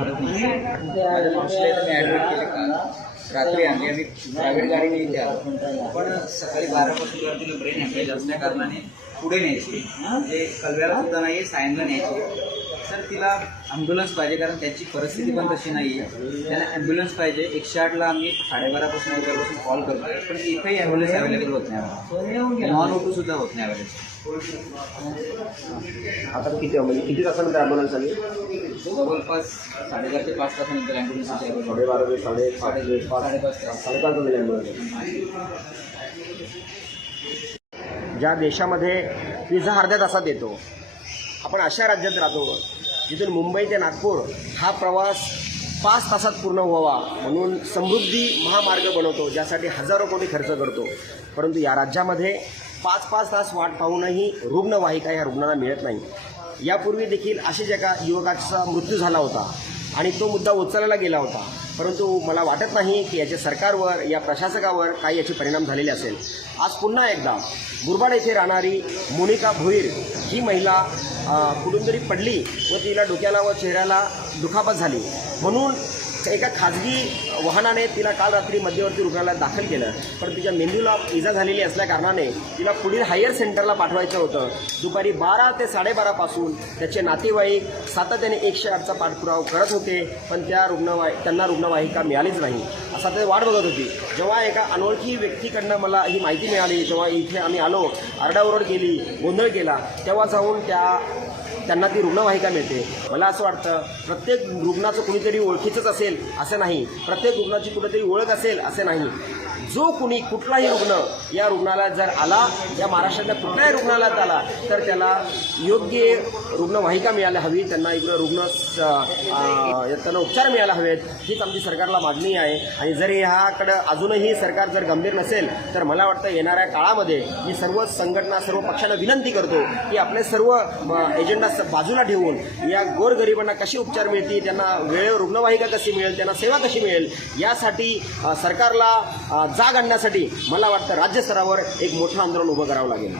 माझ्या मावशीला मी ॲडमिट केले का रात्री आणली आम्ही प्रायव्हेट गाडीने इथे आलो. पण सकाळी बारापासून जर तिला ब्रेन हॅमरेज असल्या कारणाने पुढे न्यायची. म्हणजे कलव्याला सुद्धा नाही सायंगा न्यायची. तर तिला ॲम्ब्युलन्स पाहिजे कारण त्याची परिस्थिती पण तशी नाही आहे त्यांना ॲम्ब्युलन्स पाहिजे. एकशे आठला आम्ही साडेबारापासून उद्यापासून कॉल करतो पण इथेही ॲम्ब्युलन्स अवेलेबल होत नाही नॉन ओटू सुद्धा होत नाही अवेलेबल आता किती म्हणजे किती तासानंतर ॲम्ब्युलन्स आली? जवळपास साडेचार ते पाच तासानंतर ॲम्ब्युलन्स साडेबारा ते साडे साडे पाच. साडेपाच साडेपाच ॲम्ब्युलन्स ज्या देशामध्ये पिझ्झा अर्ध्या तासात येतो आपण अशा राज्यात राहतो. जिथून मुंबई ते नागपूर हा प्रवास पाच तासात पूर्ण व्हावा म्हणून समृद्धी महामार्ग बनवतो ज्यासाठी हजारो कोटी खर्च करतो. परंतु या राज्यामध्ये पाच पाच तास वाट पाहूनही रुग्णवाहिका ह्या रुग्णांना मिळत नाही. यापूर्वी देखील अशीच एका युवकाचा मृत्यू झाला होता आणि तो मुद्दा उचलला गेला होता. परंतु मला वाटत नाही की याच्या सरकारवर या प्रशासकावर काही याचे परिणाम झालेले असेल. आज पुन्हा एकदा बुरबाड येथे राहणारी मोनिका भोईर ही महिला कुठून तरी पडली व तिला डोक्याला व चेहऱ्याला दुखापत झाली. म्हणून एका खाजगी वाहनाने तिला काल रात्री मध्यवर्ती रुग्णालयात दाखल केलं. पण तिच्या मेंदूला इजा झालेली असल्याकारणाने तिला पुढील हायर सेंटरला पाठवायचं होतं. दुपारी बारा ते साडेबारापासून त्याचे नातेवाईक सातत्याने एकशे आठचा पाठपुरावा करत होते पण त्या रुग्णवाहि त्यांना रुग्णवाहिका मिळालीच नाही. असा ते वाट बघत होती. जेव्हा एका अनोळखी व्यक्तीकडनं मला ही माहिती मिळाली जेव्हा इथे आम्ही आलो आरडाओरड केली गोंधळ केला तेव्हा जाऊन त्या त्यांना ती रुग्णवाहिका मिळते. मला असं वाटतं प्रत्येक रुग्णाचं कुणीतरी ओळखीचंच असेल असं नाही. प्रत्येक रुग्णाची कुठेतरी ओळख असेल असं नाही. जो कुणी कुठलाही रुग्ण या रुग्णालयात जर आला या महाराष्ट्रातल्या कुठल्याही रुग्णालयात आला तर त्याला योग्य रुग्णवाहिका मिळायला हवी. त्यांना इकडं रुग्ण स- त्यांना उपचार मिळायला हवेत. हीच आमची सरकारला मागणी आहे. आणि जर ह्याकडं अजूनही सरकार जर गंभीर नसेल तर मला वाटतं येणाऱ्या काळामध्ये मी सर्व संघटना सर्व पक्षांना विनंती करतो की आपले सर्व म, एजेंडा बाजूला ठेवून या गोरगरिबांना कसे उपचार मिळतील त्यांना वेळेवर रुग्णवाहिका कशी मिळेल त्यांना सेवा कशी मिळेल यासाठी सरकारला जाग आणण्यासाठी मला वाटतं राज्यस्तरावर एक मोठं आंदोलन उभं करावं लागेल.